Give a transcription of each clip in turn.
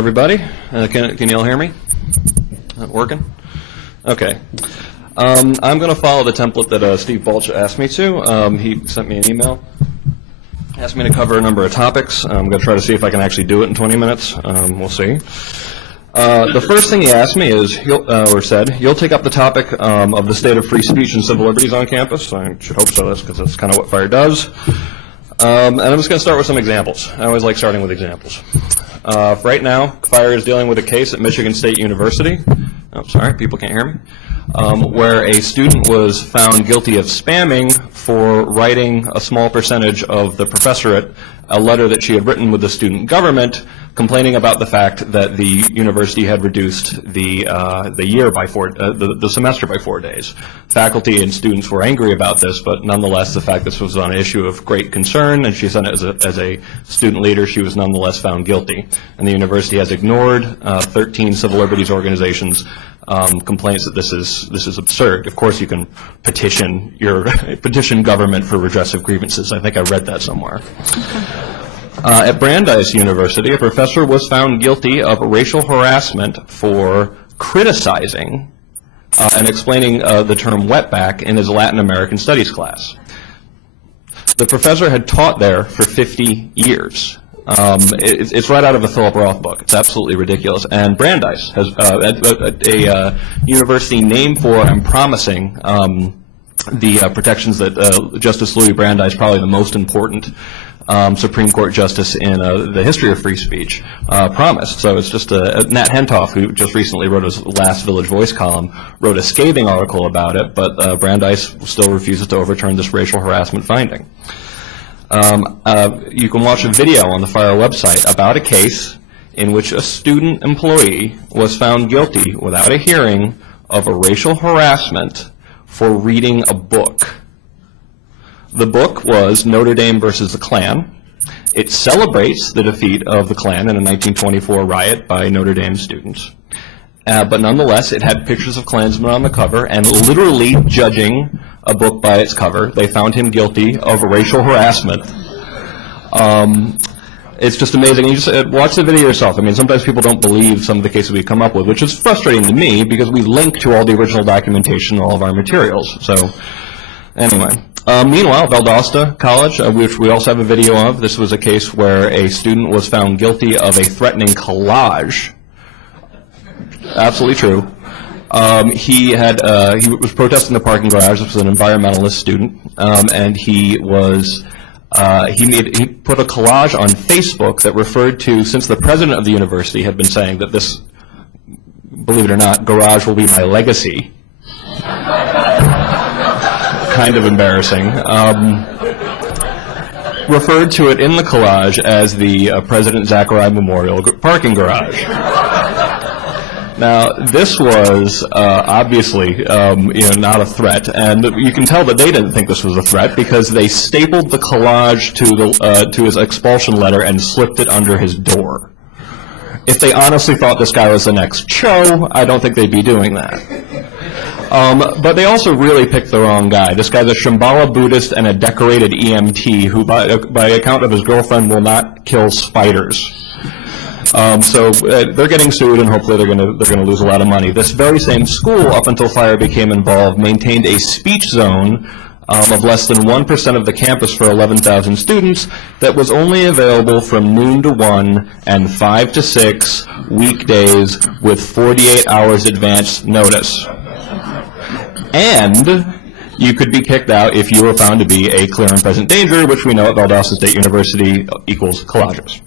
everybody. Can you all hear me? Working? Okay. I'm going to follow the template that Steve Balch asked me to. He sent me an email, asked me to cover a number of topics. I'm going to try to see if I can actually do it in 20 minutes. We'll see. The first thing he asked me is, or said, you'll take up the topic of the state of free speech and civil liberties on campus. I should hope so, because that's kind of what FIRE does. And I'm just going to start with some examples. I always like starting with examples. Right now, FIRE is dealing with a case at Michigan State University. Oh, sorry, people can't hear me. Where a student was found guilty of spamming for writing a small percentage of the professorate a letter that she had written with the student government, complaining about the fact that the university had reduced the year by the semester by 4 days. Faculty and students were angry about this, but nonetheless, the fact this was an issue of great concern, and she said as a student leader, she was nonetheless found guilty. And the university has ignored 13 civil liberties organizations' complaints that this is absurd. Of course, you can petition government for redress of grievances. I think I read that somewhere. At Brandeis University, a professor was found guilty of racial harassment for criticizing and explaining the term wetback in his Latin American studies class. The professor had taught there for 50 years. It's right out of a Philip Roth book. It's absolutely ridiculous. And Brandeis has a university named for and promising the protections that Justice Louis Brandeis, probably the most important Supreme Court justice in the history of free speech, promised. So it's just Nat Hentoff, who just recently wrote his last Village Voice column, wrote a scathing article about it, but Brandeis still refuses to overturn this racial harassment finding. You can watch a video on the FIRE website about a case in which a student employee was found guilty without a hearing of a racial harassment for reading a book. The book was Notre Dame versus the Klan. It celebrates the defeat of the Klan in a 1924 riot by Notre Dame students. But nonetheless, it had pictures of Klansmen on the cover, and literally judging a book by its cover, they found him guilty of racial harassment. It's just amazing. You just watch the video yourself. I mean, sometimes people don't believe some of the cases we come up with, which is frustrating to me because we link to all the original documentation in all of our materials. So, anyway. Meanwhile, Valdosta College, which we also have a video of, this was a case where a student was found guilty of a threatening collage. Absolutely true. He was protesting the parking garage. This was an environmentalist student, and he put a collage on Facebook that referred to, since the president of the university had been saying that this, believe it or not, garage will be my legacy. Kind of embarrassing. Referred to it in the collage as the President Zachariah Memorial Parking Garage. Now, this was obviously not a threat, and you can tell that they didn't think this was a threat because they stapled the collage to his expulsion letter and slipped it under his door. If they honestly thought this guy was the next Cho, I don't think they'd be doing that. But they also really picked the wrong guy. This guy's a Shambhala Buddhist and a decorated EMT who, by account of his girlfriend, will not kill spiders. So they're getting sued, and hopefully they're going to lose a lot of money. This very same school, up until FIRE became involved, maintained a speech zone of less than 1% of the campus for 11,000 students that was only available from noon to 1 and 5 to 6 weekdays with 48 hours advance notice. And you could be kicked out if you were found to be a clear and present danger, which we know at Valdosta State University equals collages.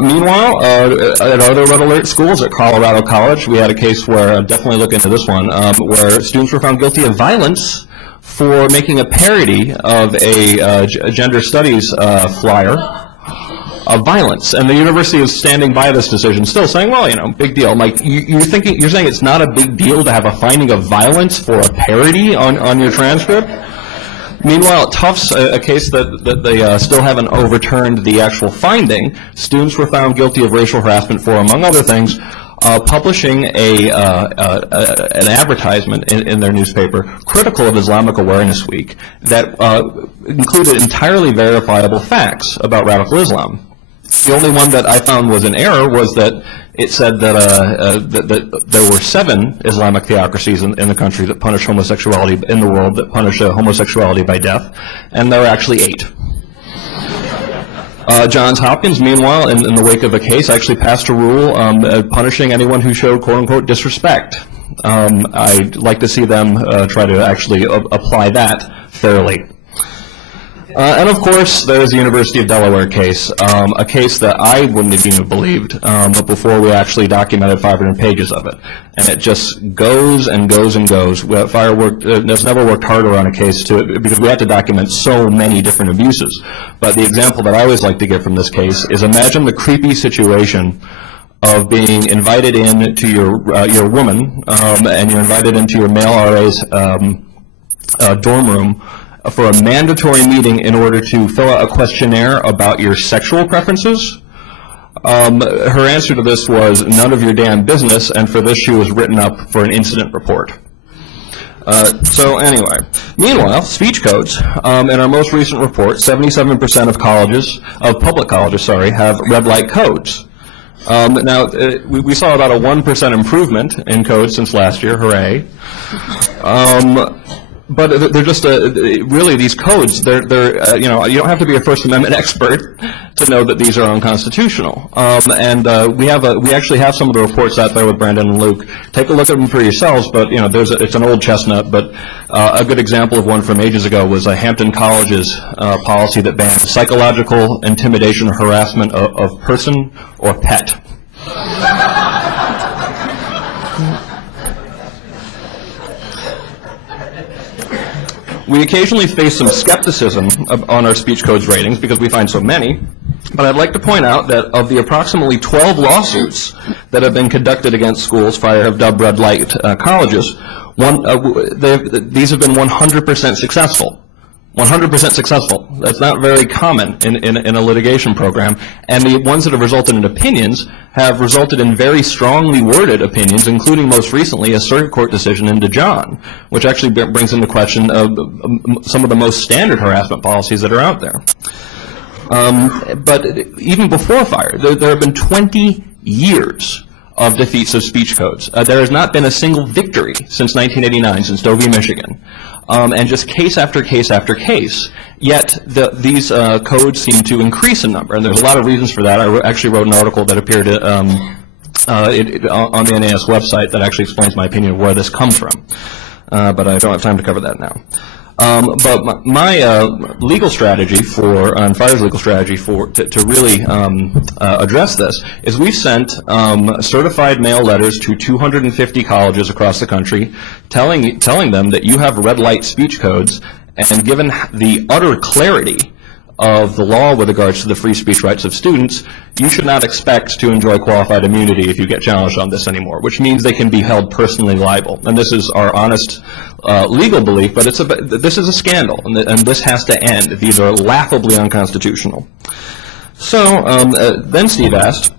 Meanwhile, at other red alert schools, at Colorado College, we had a case where, definitely look into this one, where students were found guilty of violence for making a parody of a gender studies flyer of violence, and the university is standing by this decision, still saying, well, big deal. I'm like, you're saying it's not a big deal to have a finding of violence for a parody on your transcript? Meanwhile, at Tufts, a case that they still haven't overturned the actual finding, students were found guilty of racial harassment for, among other things, publishing an advertisement in their newspaper critical of Islamic Awareness Week that included entirely verifiable facts about radical Islam. The only one that I found was an error was that it said that, that there were 7 Islamic theocracies in the country that punish homosexuality, in the world, that punish homosexuality by death, and there are actually 8. Johns Hopkins, meanwhile, in the wake of a case, actually passed a rule punishing anyone who showed quote-unquote disrespect. I'd like to see them try to actually apply that fairly. And of course, there's the University of Delaware case, a case that I wouldn't have even believed but before we actually documented 500 pages of it. And it just goes and goes and goes. Has never worked harder on a case because we had to document so many different abuses. But the example that I always like to give from this case is, imagine the creepy situation of being invited in to your woman, and you're invited into your male RA's dorm room for a mandatory meeting in order to fill out a questionnaire about your sexual preferences. Her answer to this was, none of your damn business, and for this she was written up for an incident report. So anyway, meanwhile, speech codes, in our most recent report, 77% of public colleges, have red light codes. Now, we saw about a 1% improvement in codes since last year, hooray. But they're just really, these codes. They're you know, you don't have to be a First Amendment expert to know that these are unconstitutional. We actually have some of the reports out there with Brandon and Luke. Take a look at them for yourselves. But you know, it's an old chestnut. But a good example of one from ages ago was Hampton College's policy that banned psychological intimidation or harassment of person or pet. We occasionally face some skepticism on our speech codes ratings because we find so many, but I'd like to point out that of the approximately 12 lawsuits that have been conducted against schools Fire have dubbed red light colleges, these have been 100% successful. 100% successful. That's not very common in a litigation program. And the ones that have resulted in opinions have resulted in very strongly worded opinions, including most recently a circuit court decision in Dijon, which actually brings into question some of the most standard harassment policies that are out there. But even before Fire, there have been 20 years of defeats of speech codes. There has not been a single victory since 1989, since Doe v. Michigan. And just case after case after case. Yet these codes seem to increase in number, and there's a lot of reasons for that. I actually wrote an article that appeared on the NAS website that actually explains my opinion of where this comes from. But I don't have time to cover that now. But my legal strategy on Fire's legal strategy to really address this is we've sent certified mail letters to 250 colleges across the country telling them that you have red light speech codes, and given the utter clarity of the law with regards to the free speech rights of students, you should not expect to enjoy qualified immunity if you get challenged on this anymore, which means they can be held personally liable. And this is our honest legal belief, but this is a scandal, and this has to end. These are laughably unconstitutional. So then Steve asked,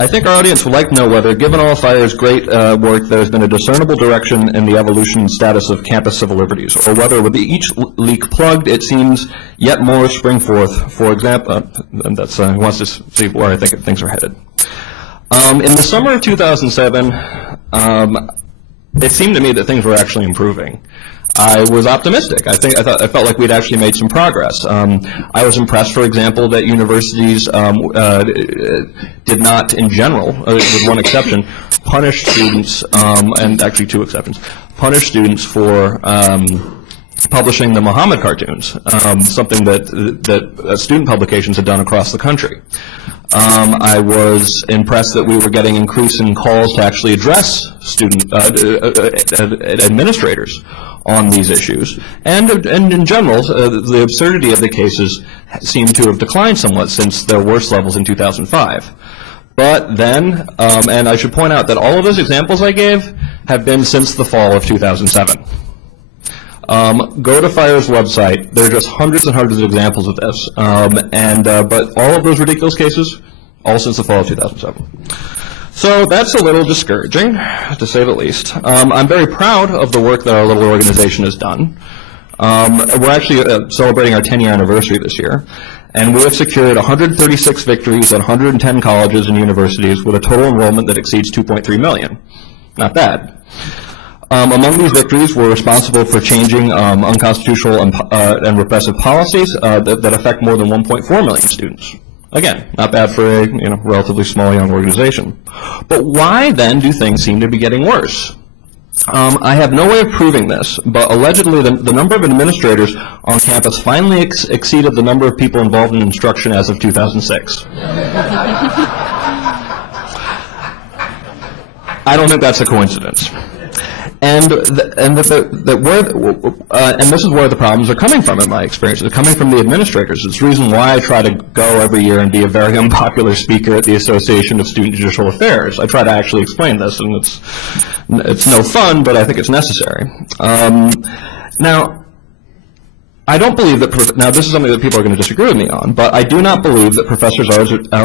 I think our audience would like to know whether, given all Fire's great work, there has been a discernible direction in the evolution and status of campus civil liberties, or whether with each leak plugged, it seems yet more spring forth. For example, and that's he wants to see where I think things are headed. In the summer of 2007, it seemed to me that things were actually improving. I was optimistic. I felt like we'd actually made some progress. I was impressed, for example, that universities did not, in general, with one exception, punish students, and actually 2 exceptions, punish students for publishing the Muhammad cartoons, something that student publications had done across the country. I was impressed that we were getting increasing calls to actually address student administrators on these issues, and in general, the absurdity of the cases seemed to have declined somewhat since their worst levels in 2005. But then, and I should point out that all of those examples I gave have been since the fall of 2007. Go to Fire's website. There are just hundreds and hundreds of examples of this, but all of those ridiculous cases, all since the fall of 2007. So that's a little discouraging, to say the least. I'm very proud of the work that our little organization has done. We're actually celebrating our 10-year anniversary this year. and we have secured 136 victories at 110 colleges and universities with a total enrollment that exceeds 2.3 million. Not bad. Among these victories, we're responsible for changing unconstitutional and repressive policies that affect more than 1.4 million students. Again, not bad for a relatively small young organization. But why then do things seem to be getting worse? I have no way of proving this, but allegedly the number of administrators on campus finally exceeded the number of people involved in instruction as of 2006. I don't think that's a coincidence. And this is where the problems are coming from, in my experience. They're coming from the administrators. It's the reason why I try to go every year and be a very unpopular speaker at the Association of Student Judicial Affairs. I try to actually explain this, and it's no fun, but I think it's necessary. Now, I don't believe that, now this is something that people are going to disagree with me on, but I do not believe that professors are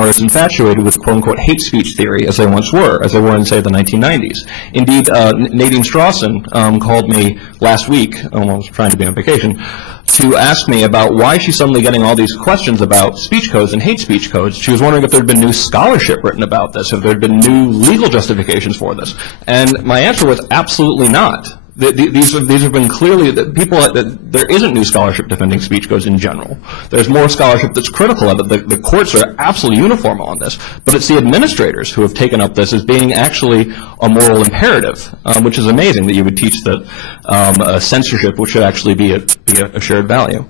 as infatuated with quote-unquote hate speech theory as they once were, as they were in, say, the 1990s. Indeed, Nadine Strawson called me last week, when I was trying to be on vacation, to ask me about why she's suddenly getting all these questions about speech codes and hate speech codes. She was wondering if there had been new scholarship written about this, if there had been new legal justifications for this. And my answer was absolutely not. These have been clearly, there isn't new scholarship defending speech codes in general. There's more scholarship that's critical of it. The courts are absolutely uniform on this, but it's the administrators who have taken up this as being actually a moral imperative, which is amazing that you would teach that censorship, which should actually be a shared value.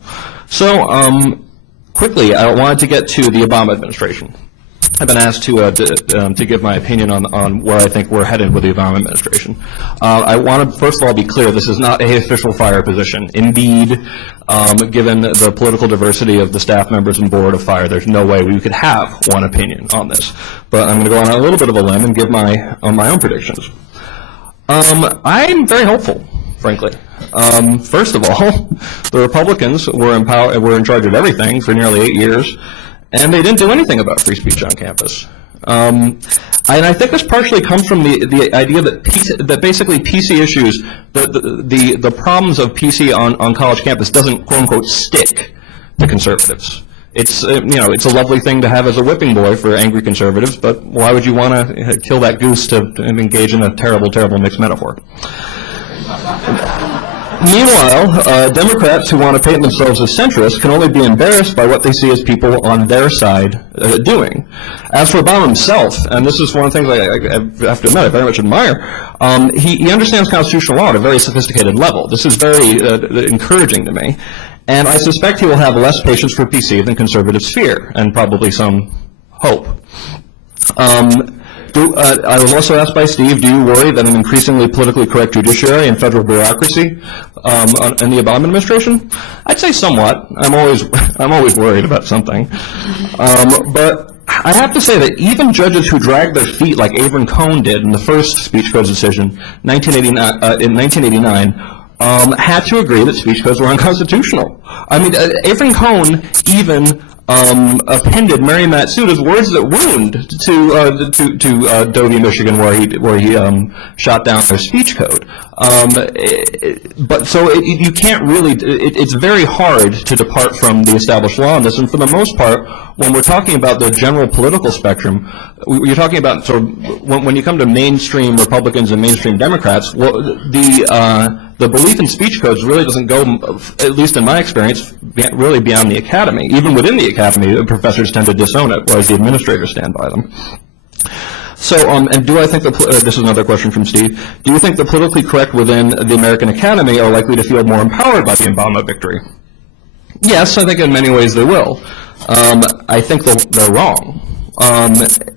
So quickly, I wanted to get to the Obama administration. I've been asked to give my opinion on where I think we're headed with the Obama administration. I want to first of all be clear, this is not a official fire position. Indeed, given the political diversity of the staff members and board of fire, there's no way we could have one opinion on this. But I'm going to go on a little bit of a limb and give my own predictions. I'm very hopeful, frankly. First of all, the Republicans were in charge of everything for nearly 8 years. And they didn't do anything about free speech on campus. And I think this partially comes from the idea that basically PC issues, the problems of PC on college campus doesn't quote unquote stick to conservatives. It's it's a lovely thing to have as a whipping boy for angry conservatives, but why would you want to kill that goose to engage in a terrible, terrible mixed metaphor? Meanwhile, Democrats who want to paint themselves as centrists can only be embarrassed by what they see as people on their side doing. As for Obama himself, and this is one of the things I have to admit I very much admire, he understands constitutional law at a very sophisticated level. This is very encouraging to me. And I suspect he will have less patience for PC than conservatives fear, and probably some hope. I was also asked by Steve, do you worry that an increasingly politically correct judiciary and federal bureaucracy in the Obama administration? I'd say somewhat. I'm always worried about something. But I have to say that even judges who drag their feet like Avon Cohn did in the first speech codes decision in 1989 had to agree that speech codes were unconstitutional. I mean, Avon Cohn even appended Mary Matsuda's words that ruined to Doe v. Michigan, where he shot down their speech code. But so you can't really. It's very hard to depart from the established law on this, and for the most part, when we're talking about the general political spectrum, you're talking about sort of when you come to mainstream Republicans and mainstream Democrats. Well, the belief in speech codes really doesn't go, at least in my experience, really beyond the academy. Even within the academy, the professors tend to disown it, whereas the administrators stand by them. So, and do I think this is another question from Steve, do you think the politically correct within the American Academy are likely to feel more empowered by the Obama victory? Yes, I think in many ways they will. I think they're wrong.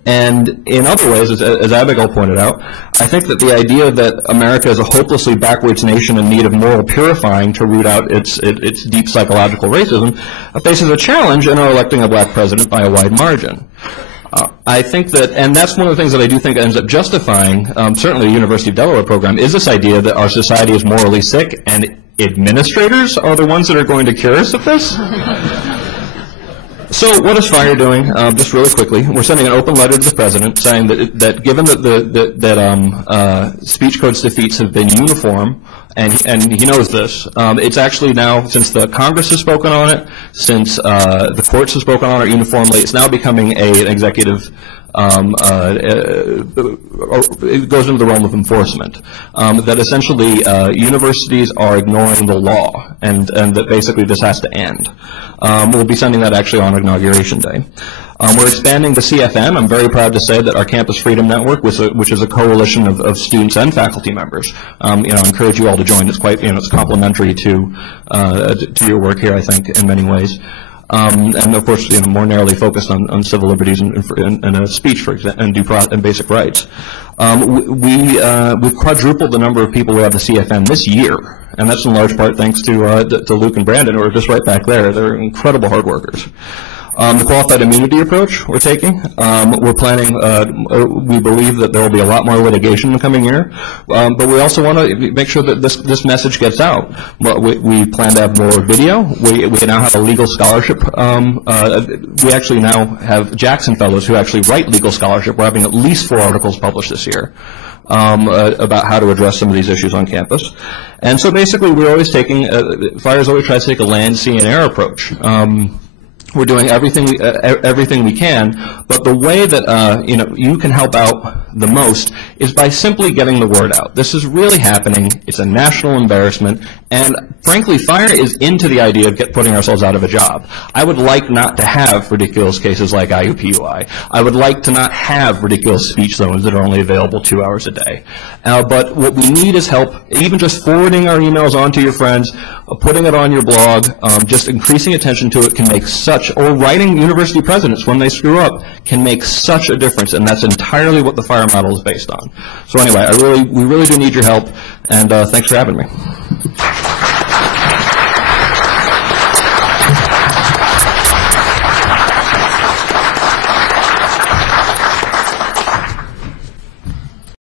And in other ways, as Abigail pointed out, I think that the idea that America is a hopelessly backwards nation in need of moral purifying to root out its deep psychological racism faces a challenge in our electing a black president by a wide margin. I think that, and that's one of the things that I do think ends up justifying, certainly the University of Delaware program, is this idea that our society is morally sick and administrators are the ones that are going to cure us of this. So what is FIRE doing? Just really quickly, we're sending an open letter to the president saying that given that speech codes defeats have been uniform and he knows this. It's actually now, since the Congress has spoken on it, since the courts have spoken on it uniformly, it's now becoming an executive. It goes into the realm of enforcement. That essentially universities are ignoring the law, and that basically this has to end. We'll be sending that actually on Inauguration Day. We're expanding the CFN. I'm very proud to say that our Campus Freedom Network, which is a coalition of students and faculty members, I encourage you all to join. It's quite, it's complementary to your work here, I think, in many ways. And of course, more narrowly focused on civil liberties and speech, for example, and basic rights. We've quadrupled the number of people who have the CFN this year, and that's in large part thanks to Luke and Brandon, who are just right back there. They're incredible hard workers. The qualified immunity approach we're taking, we're planning, we believe that there will be a lot more litigation in the coming year, but we also want to make sure that this message gets out. We plan to have more video. We now have a legal scholarship. We actually now have Jackson Fellows who actually write legal scholarship. We're having at least 4 articles published this year about how to address some of these issues on campus. And so basically we're always taking, FIRE's always tries to take a land, sea, and air approach. We're doing everything we can, but the way that you can help out the most is by simply getting the word out. This is really happening. It's a national embarrassment, and frankly, FIRE is into the idea of putting ourselves out of a job. I would like not to have ridiculous cases like IUPUI. I would like to not have ridiculous speech zones that are only available 2 hours a day. But what we need is help, even just forwarding our emails on to your friends, putting it on your blog, just increasing attention to it can make or writing university presidents when they screw up can make such a difference, and that's entirely what the FIRE model is based on. So anyway, we really do need your help, and thanks for having me.